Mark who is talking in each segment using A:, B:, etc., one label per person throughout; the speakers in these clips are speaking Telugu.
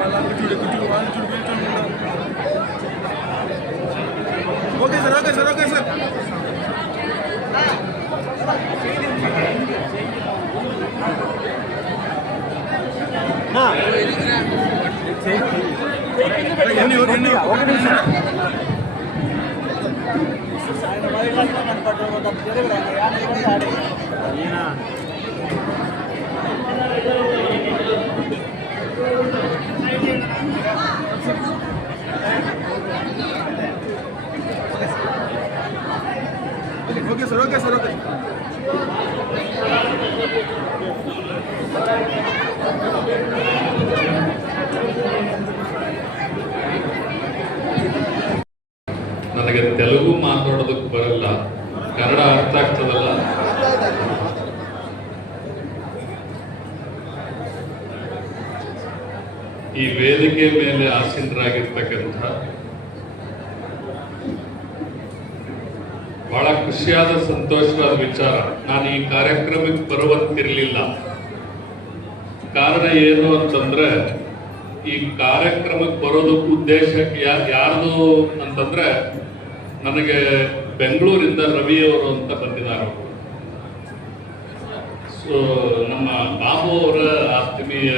A: మళ్ళా చూడు కూర్చోడు వాళ్ళు చూడు వీళ్ళు చూడు okay sir okay sir okay sir ఒక నిమిషం
B: ನನಗೆ ತೆಲುಗು ಮಾತಾಡೋದಕ್ಕೆ ಬರಲ್ಲ. ಕನ್ನಡ ಅರ್ಥ ಆಗ್ತದೆ ಈ ವೇದಿಕೆ ಮೇಲೆ ಆಸೀನರಾಗಿರ್ತಕ್ಕಂಥ ಬಹಳ ಖುಷಿಯಾದ, ಸಂತೋಷವಾದ ವಿಚಾರ. ನಾನು ಈ ಕಾರ್ಯಕ್ರಮಕ್ಕೆ ಬರುವಂತಿರಲಿಲ್ಲ. ಕಾರಣ ಏನು ಅಂತಂದ್ರೆ, ಈ ಕಾರ್ಯಕ್ರಮಕ್ಕೆ ಬರೋದಕ್ಕೆ ಉದ್ದೇಶ ಯಾರ್ದು ಅಂತಂದ್ರೆ, ನನಗೆ ಬೆಂಗಳೂರಿಂದ ರವಿ ಅವರು ಅಂತ ಬಂದಿದ್ದಾರೆ ಸೊ, ನಮ್ಮ ಬಾಬು ಅವರ ಆತ್ಮೀಯ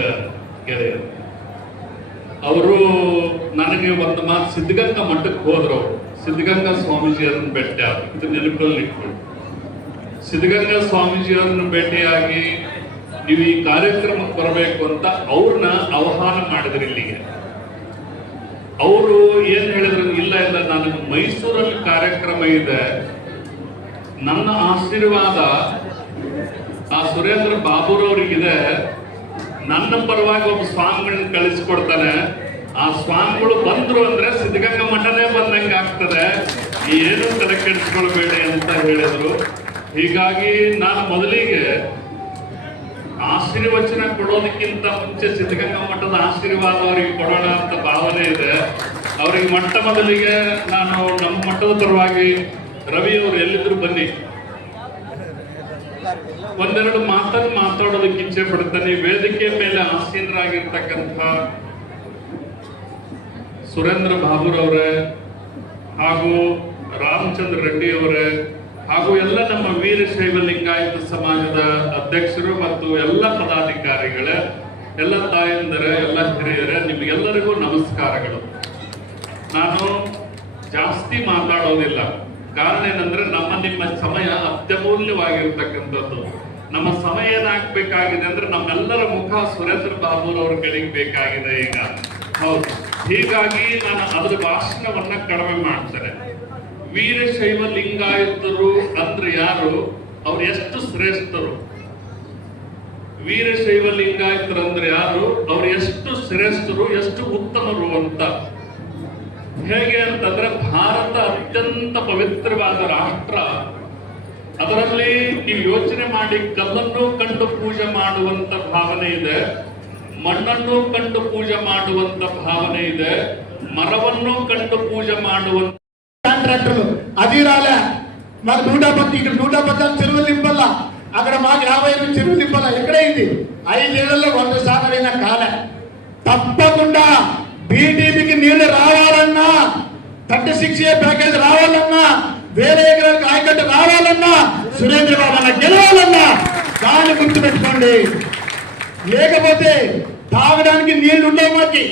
B: ಗೆಳೆಯರು. ಅವರು ನನಗೆ ಒಂದು ಮಾತು ಸಿದ್ಧಗಂಗಾ ಮಠಕ್ಕೆ ಹೋದ್ರು. ಅವರು ಸಿದ್ಧಗಂಗಾ ಭೇಟಿ ಆದ್ರು ಇದು ನೆನಪಲ್ಲಿ ಸಿದ್ಧಗಂಗಾ ಸ್ವಾಮೀಜಿಯವರನ್ನು ಭೇಟಿಯಾಗಿ ನೀವು ಈ ಕಾರ್ಯಕ್ರಮಕ್ಕೆ ಬರಬೇಕು ಅಂತ ಅವ್ರನ್ನ ಆಹ್ವಾನ ಮಾಡಿದ್ರು ಇಲ್ಲಿಗೆ. ಅವರು ಏನ್ ಹೇಳಿದ್ರು? ಇಲ್ಲ ಇಲ್ಲ, ನನಗೆ ಮೈಸೂರಲ್ಲಿ ಕಾರ್ಯಕ್ರಮ ಇದೆ. ನನ್ನ ಆಶೀರ್ವಾದ ಆ ಸುರೇಂದ್ರ ಬಾಬುರವರಿಗಿದೆ. ನನ್ನ ಪರವಾಗಿ ಒಬ್ಬ ಸ್ವಾಮಿಗಳನ್ನ ಕಳಿಸ್ಕೊಡ್ತಾನೆ. ಆ ಸ್ವಾಮಿಗಳು ಬಂದ್ರು ಅಂದ್ರೆ ಸಿದ್ಧಗಂಗಾ ಮಠನೇ ಬಂದಂಗೆ ಆಗ್ತದೆ. ಏನು ತಲೆ ಕೆಡಿಸ್ಕೊಳ್ಬೇಡಿ ಅಂತ ಹೇಳಿದ್ರು. ಹೀಗಾಗಿ ನಾನು ಮೊದಲಿಗೆ ಆಶೀರ್ವಚನ ಕೊಡೋದಕ್ಕಿಂತ ಮುಂಚೆ ಸಿದ್ಧಗಂಗಾ ಮಠದ ಆಶೀರ್ವಾದ ಅವರಿಗೆ ಕೊಡೋಣ ಅಂತ ಭಾವನೆ ಇದೆ. ಅವರಿಗೆ ಮೊಟ್ಟ ಮೊದಲಿಗೆ ನಾನು ನಮ್ಮ ಮಠದ ಪರವಾಗಿ ರವಿ ಅವರು ಎಲ್ಲಿದ್ರು ಬನ್ನಿ. ಒಂದೆರಡು ಮಾತನ್ನು ಮಾತಾಡೋದಕ್ಕೆ ಇಚ್ಛೆ ಪಡ್ತಾನೆ ವೇದಿಕೆ ಮೇಲೆ ಆಸೀನರಾಗಿರ್ತಕ್ಕಂಥ ಸುರೇಂದ್ರ ಬಾಬುರ್ ಅವರೇ ಹಾಗೂ ರಾಮಚಂದ್ರ ರೆಡ್ಡಿ ಅವರೇ ಹಾಗೂ ಎಲ್ಲ ನಮ್ಮ ವೀರಶೈವ ಲಿಂಗಾಯತ ಸಮಾಜದ ಅಧ್ಯಕ್ಷರು ಮತ್ತು ಎಲ್ಲ ಪದಾಧಿಕಾರಿಗಳ, ಎಲ್ಲ ತಾಯಂದರ, ಎಲ್ಲ ಹಿರಿಯರ, ನಿಮಗೆಲ್ಲರಿಗೂ ನಮಸ್ಕಾರಗಳು. ನಾನು ಜಾಸ್ತಿ ಮಾತಾಡೋದಿಲ್ಲ. ಕಾರಣ ಏನಂದ್ರೆ ನಮ್ಮ ನಿಮ್ಮ ಸಮಯ ಅತ್ಯಮೂಲ್ಯವಾಗಿರ್ತಕ್ಕಂಥದ್ದು. ನಮ್ಮ ಸಮಯ ಏನಾಗ್ಬೇಕಾಗಿದೆ ಅಂದ್ರೆ ನಮ್ಮೆಲ್ಲರ ಮುಖ ಸುರೇಂದ್ರ ಬಾಬುರ್ ಅವ್ರ ಕಡೆಗೆ ಬೇಕಾಗಿದೆ ಈಗ. ಹೌದು. ಹೀಗಾಗಿ ನಾನು ಅದ್ರ ಭಾಷಣವನ್ನ ಕಡಿಮೆ ಮಾಡ್ತಾರೆ ವೀರಶೈವ ಲಿಂಗಾಯತರು ಅಂದ್ರೆ ಯಾರು? ಅವ್ರು ಎಷ್ಟು ಶ್ರೇಷ್ಠರು? ವೀರಶೈವ ಲಿಂಗಾಯತರು ಅಂದ್ರೆ ಯಾರು? ಅವ್ರು ಎಷ್ಟು ಶ್ರೇಷ್ಠರು, ಎಷ್ಟು ಉತ್ತಮರು ಅಂತ. ಹೇಗೆ ಅಂತಂದ್ರೆ ಭಾರತ ಅತ್ಯಂತ ಪವಿತ್ರವಾದ ರಾಷ್ಟ್ರ ಅದರಲ್ಲಿ ನೀವು ಯೋಚನೆ ಮಾಡಿ ಕಲ್ಲನ್ನು ಕಂಡು ಪೂಜೆ ಮಾಡುವಂತ ಭಾವನೆ ಇದೆ ಮಣ್ಣನ್ನು ಕಂಡು ಪೂಜೆ ಮಾಡುವಂತ ಭಾವನೆ ಇದೆ ಮರವನ್ನು ಕಂಡು ಪೂಜೆ ಮಾಡುವಂತ
C: కాంట్రాక్టర్లు అది రాలే మాకు నూట పది ఇక్కడ నూట పద్నాలుగు చెరువులు నింపల్లా అక్కడ మాకు యాభై ఎనిమిది చెరువులు నింపల్లా ఎక్కడైంది ఐదేళ్లలో వంద శాతం అయినా కాలే తప్పకుండా బీటీపీకి నీళ్ళు రావాలన్నా థర్టీ సిక్స్ ఏ ప్యాకేజ్ రావాలన్నా వేరే ఎకరాలకు ఆయకట్టు రావాలన్నా సురేంద్ర బాబు అన్న గెలవాలన్నా దాన్ని గుర్తుపెట్టుకోండి. లేకపోతే తాగడానికి నీళ్ళు ఉండవు మాకి.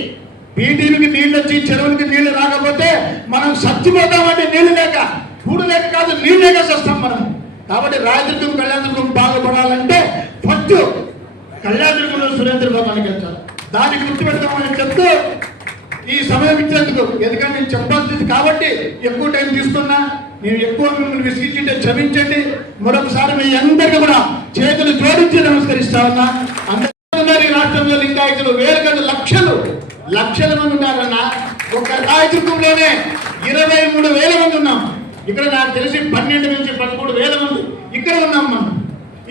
C: బీటీవీకి నీళ్ళు వచ్చి చెరువులకి నీళ్ళు రాకపోతే మనం చచ్చిపోతామంటే నీళ్ళు లేక కూడు లేక కాదు నీళ్ళు లేక వస్తాం మనం. కాబట్టి రాయదుర్గం కళ్యాణదుర్గం బాగుపడాలంటే ఫస్ట్ కళ్యాణదుర్గంలో సురేంద్ర బాబు అని దానికి గుర్తుపెడతామని చెప్తూ ఈ సమయం ఇచ్చేందుకు ఎందుకంటే నేను చెప్పాల్సింది కాబట్టి ఎక్కువ టైం తీసుకున్నా. నేను ఎక్కువ మిమ్మల్ని విసిగించింటే క్షమించండి. మరొకసారి మీ అందరికీ కూడా చేతులు జోడించి నమస్కరిస్తా ఉన్నా. అందరూ ఈ రాష్ట్రంలో లింగాయతులు వేరు కాదు లక్షలు లక్షల మంది ఉన్నారన్న ఒక రాయదుర్గంలోనే ఇరవై మూడు వేల మంది ఉన్నాం. ఇక్కడ నాకు తెలిసి పన్నెండు నుంచి పదమూడు వేల మంది ఇక్కడ ఉన్నాం మనం.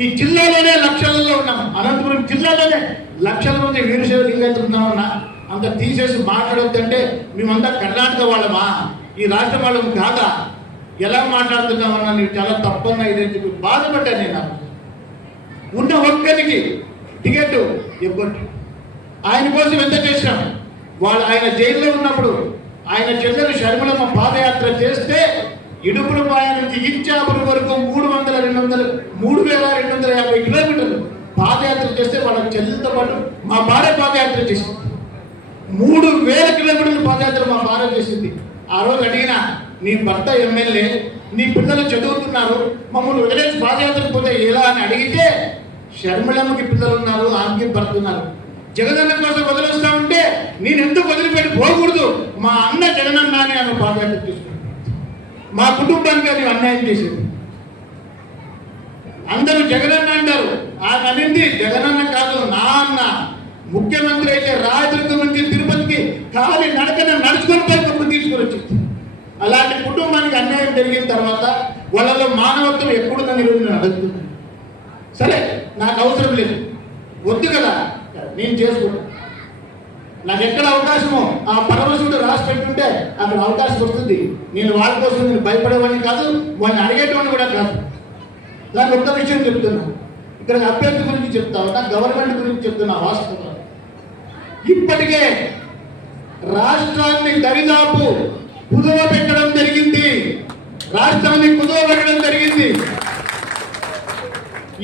C: ఈ జిల్లాలోనే లక్షలలో ఉన్నాం. అనంతపురం జిల్లాలోనే లక్షల మంది వీరశైవ లింగాయతులు ఉన్నామన్నా. అంత తీసేసి మాట్లాడొద్దంటే మేమంతా కర్ణాటక వాళ్ళమా? ఈ రాష్ట్రం వాళ్ళం కాదా? ఎలా మాట్లాడుతున్నామన్నా నీకు చాలా తప్పన్నా ఇదని చెప్పి బాధపడ్డా నేను ఉన్న ఒక్కరికి టికెట్ ఇవ్వండి. ఆయన కోసం ఎంత చేసినాం వాళ్ళు ఆయన జైల్లో ఉన్నప్పుడు ఆయన చెల్లెలు షర్మిలమ్మ పాదయాత్ర చేస్తే ఇడుపులపాయ నుంచి ఇచ్చాపురం వరకు మూడు వందల రెండు వందల మూడు వేల రెండు వందల యాభై కిలోమీటర్లు పాదయాత్ర చేస్తే వాళ్ళ చెల్లెలతో పాటు మా భార్య పాదయాత్ర చేసింది. మూడు వేల కిలోమీటర్ల పాదయాత్ర మా భార్య చేసింది. ఆ రోజు అడిగిన నీ భర్త ఎమ్మెల్యే నీ పిల్లలు చదువుతున్నారు మమ్మల్ని వదిలేసి పాదయాత్రకు పోతే ఎలా? అని అడిగితే షర్మిళమ్మకి పిల్లలు ఉన్నారు ఆమెకి భర్త ఉన్నారు. జగనన్న కోసం వదిలేస్తా ఉంటే నేను ఎందుకు వదిలిపెట్టి పోకూడదు? మా అన్న జగనన్న అని ఆమె పాదయాత్ర తీసుకుంది. మా కుటుంబానికి అది అన్యాయం చేసింది. అందరూ జగనన్న అంటారు. ఆ అనింది జగనన్న కాదు నా అన్న. ముఖ్యమంత్రి అయితే రాయదుర్గం నుంచి తిరుపతికి కాలి నడకన నడుచుకొని పోయి తీసుకుని వచ్చింది అలాంటి కుటుంబానికి అన్యాయం జరిగిన తర్వాత వాళ్ళలో మానవత్వం ఎప్పుడుందని ఈరోజు నేను అడుగుతున్నాను సరే నాకు అవసరం లేదు. వద్దు కదా. నేను చేసుకుంటా. నాకు ఎక్కడ అవకాశమో ఆ పరమశివుడు రాసి పెట్టుంటే అక్కడ అవకాశం వస్తుంది. నేను వాళ్ళ కోసం నేను భయపడేవాడిని కాదు వాడిని అడిగేటవాడిని కూడా కాదు. దానికి ఒక్క విషయం చెప్తున్నా. ఇక్కడ అభ్యర్థి గురించి చెప్తా ఉన్నా గవర్నమెంట్ గురించి చెప్తున్నా వాస్తవం ఇప్పటికే రాష్ట్రాన్ని దరిదాపు కుదువ పెట్టడం జరిగింది. రాష్ట్రాన్ని కుదువ పెట్టడం జరిగింది.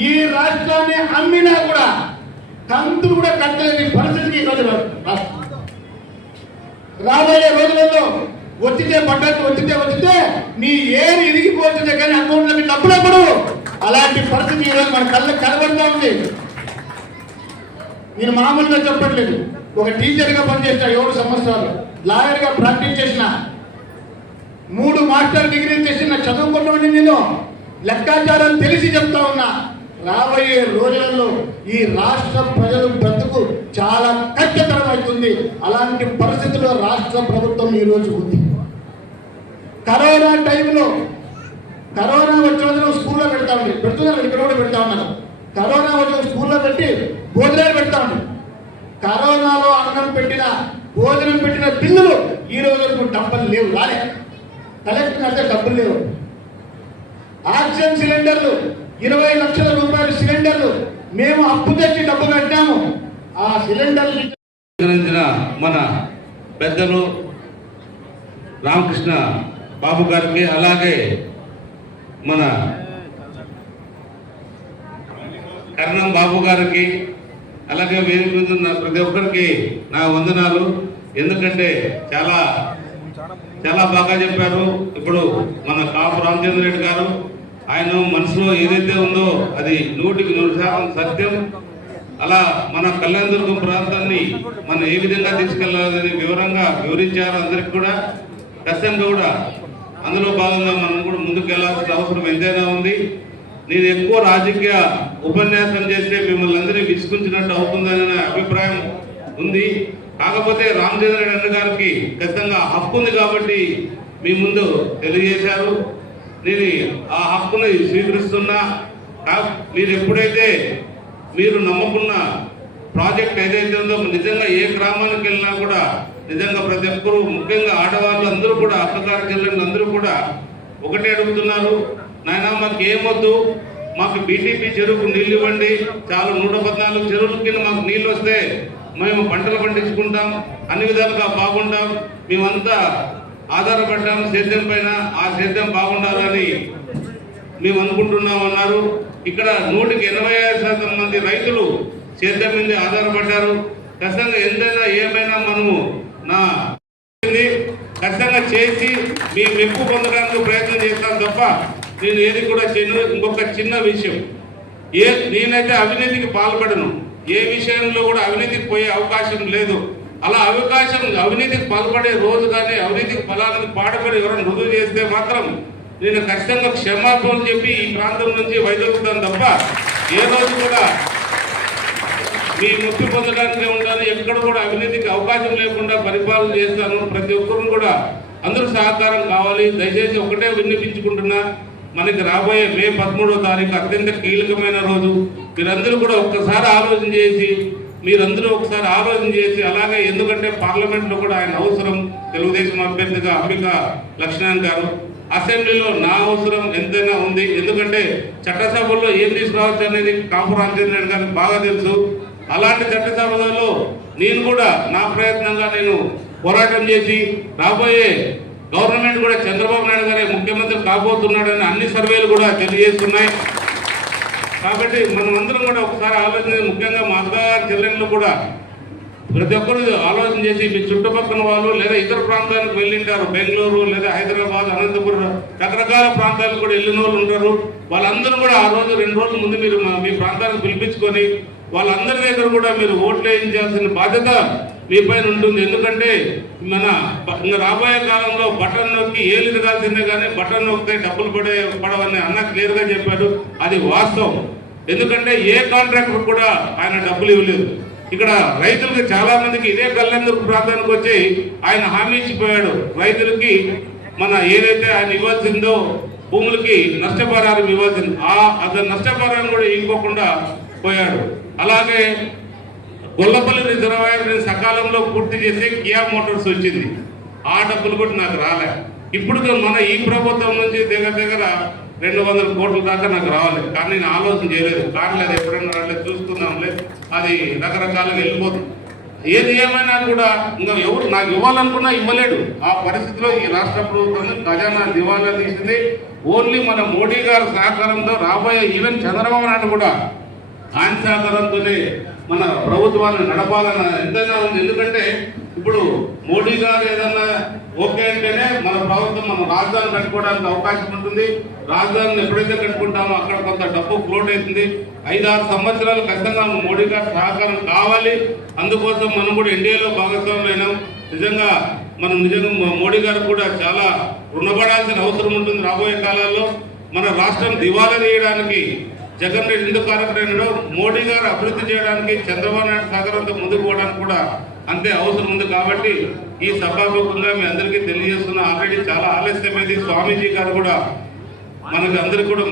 C: ఈ రాష్ట్రాన్ని అమ్మినా కూడా కంతులు కూడా కట్టలేని పరిస్థితికి ఈరోజు రాష్ట్రం రాబోయే రోజులలో వచ్చితే పడ్డానికి వచ్చితే వచ్చితే నీ ఏది ఇరిగిపోతుంది కానీ అకౌంట్లోకి డబ్బులు ఎప్పుడు అలాంటి పరిస్థితి ఈరోజు మన కళ్ళకి కనబడుతూ ఉంది. నేను మామూలుగా చెప్పట్లేదు. ఒక టీచర్గా పనిచేసిన ఏడు సంవత్సరాలు లాయర్గా ప్రాక్టీస్ చేసిన మూడు మాస్టర్ డిగ్రీ చేసిన చదువుకున్నవాడిని నేను లెక్కాచారం తెలిసి చెప్తా ఉన్నా. రాబోయే రోజులలో ఈ రాష్ట్ర ప్రజలు బ్రతుకు చాలా కష్టతరం అవుతుంది అలాంటి పరిస్థితుల్లో రాష్ట్ర ప్రభుత్వం ఈ రోజు ఉంది. కరోనా టైంలో కరోనా వచ్చిన స్కూల్లో పెడతా ఉంది పెడుతున్నారు ఇక్కడ కూడా పెడతా ఉన్నారు. కరోనా వచ్చిన స్కూల్లో పెట్టి భోజనాలు పెడతా ఉంది కరోనాలో అన్నం పెట్టిన భోజనం పెట్టిన బిల్లులు ఈ రోజు వరకు డబ్బులు లేవు రాలే. కలెక్టర్ అంటే డబ్బులు లేవు. ఆక్సిజన్ సిలిండర్లు ఇరవై లక్షల రూపాయల సిలిండర్లు మేము అప్పు తెచ్చి డబ్బు కట్టాము. ఆ సిలిండర్లు
D: మన పెద్దలు రామకృష్ణ బాబు గారికి అలాగే మన కర్ణం బాబు గారికి అలాగే వేదిక మీద ఉన్న ప్రతి ఒక్కరికి నా వందనాలు. ఎందుకంటే చాలా చాలా బాగా చెప్పారు. ఇప్పుడు మన కాపు రామచంద్ర రెడ్డి గారు ఆయన మనసులో ఏదైతే ఉందో అది నూటికి నూరు శాతం సత్యం. అలా మన కళ్యాణదుర్గం ప్రాంతాన్ని మనం ఏ విధంగా తీసుకెళ్ళాలని వివరంగా వివరించారు అందరికి కూడా. ఖచ్చితంగా కూడా అందులో భాగంగా మనం కూడా ముందుకు వెళ్ళాల్సిన అవసరం ఎంతైనా ఉంది. నేను ఎక్కువ రాజకీయ ఉపన్యాసం చేస్తే మిమ్మల్ని అందరినీ విసుకుంచినట్టు అవుతుందనే అభిప్రాయం ఉంది. కాకపోతే రామచంద్ర రెడ్డి గారికి ఖచ్చితంగా హక్కు ఉంది కాబట్టి మీ ముందు తెలియజేశారు. నేను ఆ హక్కుని స్వీకరిస్తున్నా. మీరు ఎప్పుడైతే మీరు నమ్మకున్న ప్రాజెక్ట్ ఏదైతే ఉందో నిజంగా ఏ గ్రామానికి వెళ్ళినా కూడా నిజంగా ప్రతి ఒక్కరూ ముఖ్యంగా ఆడవాళ్ళు అందరూ కూడా అక్కగారు చెల్లెళ్ళు అందరూ కూడా ఒకటే అడుగుతున్నారు. నాయన మాకు ఏమొద్దు మాకు బీటీపీ చెరువుకు నీళ్ళు ఇవ్వండి. చాలు నూట పద్నాలుగు చెరువుల కింద మాకు నీళ్ళు వస్తే మేము పంటలు పండించుకుంటాం. అన్ని విధాలుగా బాగుంటాం. మేమంతా ఆధారపడ్డాం సేద్యం పైన. ఆ సేద్యం బాగుండాలని మేము అనుకుంటున్నాం అన్నారు. ఇక్కడ నూటికి ఎనభై ఐదు శాతం మంది రైతులు సేద్యం మీద ఆధారపడ్డారు. ఖచ్చితంగా ఎంతైనా ఏమైనా మనము నా ఖచ్చితంగా చేసి మీ మెప్పు పొందడానికి ప్రయత్నం చేస్తాం తప్ప నేను ఏది కూడా చేయను ఇంకొక చిన్న విషయం. ఏ నేనైతే అవినీతికి పాల్పడను ఏ విషయంలో కూడా అవినీతికి పోయే అవకాశం లేదు. అలా అవకాశం అవినీతికి పాల్పడే రోజు కానీ అవినీతికి ఫలానికి పాడుపడి ఎవరైనా రుజువు చేస్తే మాత్రం నేను ఖచ్చితంగా క్షమాపణలు చెప్పి ఈ ప్రాంతం నుంచి వైదొలుగుతాను తప్ప ఏ రోజు కూడా మీ ముక్తి పొందడానికి ఉంటాను ఎక్కడ కూడా అవినీతికి అవకాశం లేకుండా పరిపాలన చేస్తాను. ప్రతి ఒక్కరు కూడా అందరూ సహకారం కావాలి. దయచేసి ఒకటే విన్నపించుకుంటున్నా మనకి రాబోయే మే పదమూడో తారీఖు అత్యంత కీలకమైన రోజు. మీరందరూ కూడా ఒక్కసారి ఆలోచన చేసి మీరందరూ ఒకసారి ఆలోచన చేసి అలాగే ఎందుకంటే పార్లమెంట్లో కూడా ఆయన అవసరం తెలుగుదేశం అభ్యర్థిగా అంబిక లక్ష్మణ్ గారు. అసెంబ్లీలో నా అవసరం ఎంతైనా ఉంది. ఎందుకంటే చట్టసభల్లో ఏం తీసుకురావచ్చు అనేది కాపు రామచంద్రన్ గారికి బాగా తెలుసు. అలాంటి చట్టసభలలో నేను కూడా నా ప్రయత్నంగా నేను పోరాటం చేసి రాబోయే గవర్నమెంట్ కూడా చంద్రబాబు నాయుడు గారే ముఖ్యమంత్రి కాబోతున్నాడని అన్ని సర్వేలు కూడా తెలియజేస్తున్నాయి. కాబట్టి మనం అందరం కూడా ఒకసారి ఆలోచన ముఖ్యంగా మా అత్తగారి చిల్డ్రన్లు కూడా ప్రతి ఒక్కరు ఆలోచన చేసి మీ చుట్టుపక్కల వాళ్ళు లేదా ఇతర ప్రాంతానికి వెళ్ళింటారు బెంగళూరు లేదా హైదరాబాద్ అనంతపురం రకరకాల ప్రాంతాలకు కూడా వెళ్ళిన వాళ్ళు ఉంటారు. వాళ్ళందరూ కూడా ఆ రోజు రెండు రోజుల ముందు మీరు మా- మీ ప్రాంతానికి పిలిపించుకొని వాళ్ళందరి దగ్గర కూడా మీరు ఓట్లు వేయించాల్సిన బాధ్యత నీ పైన ఉంటుంది. ఎందుకంటే మన ఇంకా రాబోయే కాలంలో బటన్ నొక్కి ఏలు తిరగాల్సిందే కానీ బటన్ నొక్కితే డబ్బులు పడే పడవని అన్న క్లియర్గా చెప్పాడు. అది వాస్తవం. ఎందుకంటే ఏ కాంట్రాక్టర్ కూడా ఆయన డబ్బులు ఇవ్వలేదు. ఇక్కడ రైతులకు చాలా మందికి ఇదే కళ్యాణదుర్గ ప్రాంతానికి వచ్చి ఆయన హామీ ఇచ్చిపోయాడు. రైతులకి మన ఏదైతే ఆయన ఇవ్వాల్సిందో భూములకి నష్టపరిహారం ఇవ్వాల్సింది. ఆ అతను నష్టపరిహారం కూడా ఇవ్వకుండా పోయాడు. అలాగే గొల్లపల్లి రిజర్వాయర్ సకాలంలో పూర్తి చేసే కియా మోటార్స్ వచ్చింది. ఆ డబ్బులు కూడా నాకు రాలే. ఇప్పుడు మన ఈ ప్రభుత్వం నుంచి దగ్గర దగ్గర రెండు వందల కోట్ల దాకా నాకు రావాలి. కానీ నేను ఆలోచన చేయలేదు. కానీ ఎప్పుడైనా రాలేదు చూసుకుందాంలే అది రకరకాలుగా వెళ్ళిపోతుంది. ఏది ఏమైనా కూడా ఇంకా ఎవరు నాకు ఇవ్వాలనుకున్నా ఇవ్వలేడు. ఆ పరిస్థితిలో ఈ రాష్ట్ర ప్రభుత్వం ఖజానా దివాలా తీసింది. ఓన్లీ మన మోడీ గారి సహకారంతో రాబోయే ఈవెన్ చంద్రబాబు నాయుడు కూడా ఆయన సహకారంతోనే మన ప్రభుత్వాన్ని నడపాలన్న ఎంతైనా ఉంది. ఎందుకంటే ఇప్పుడు మోడీ గారు ఏదన్నా ఓకే అంటేనే మన ప్రభుత్వం మన రాజధాని కట్టుకోవడానికి అవకాశం ఉంటుంది. రాజధానిని ఎప్పుడైతే కట్టుకుంటామో అక్కడ కొంత డబ్బు ఫ్లోట్ అవుతుంది. ఐదారు సంవత్సరాలు ఖచ్చితంగా మోడీ గారి సహకారం కావాలి. అందుకోసం మనం కూడా ఎన్డీఏలో భాగస్వాములైనాం నిజంగా మనం నిజంగా మోడీ గారు కూడా చాలా రుణపడాల్సిన అవసరం ఉంటుంది రాబోయే కాలాల్లో. మన రాష్ట్రం దివాలా తీయడానికి జగన్ రెడ్డి ఎందుకు కారకుడైనాడో మోడీ గారు అభివృద్ధి చేయడానికి చంద్రబాబు నాయుడు సహకారంతో ముందుకు పోవడానికి కూడా అంతే అవసరం ఉంది కాబట్టి ఈ సభాముఖంగా మీ అందరికీ తెలియజేస్తున్న. ఆల్రెడీ చాలా ఆలస్యమైంది. స్వామీజీ గారు కూడా మనకి అందరికీ కూడా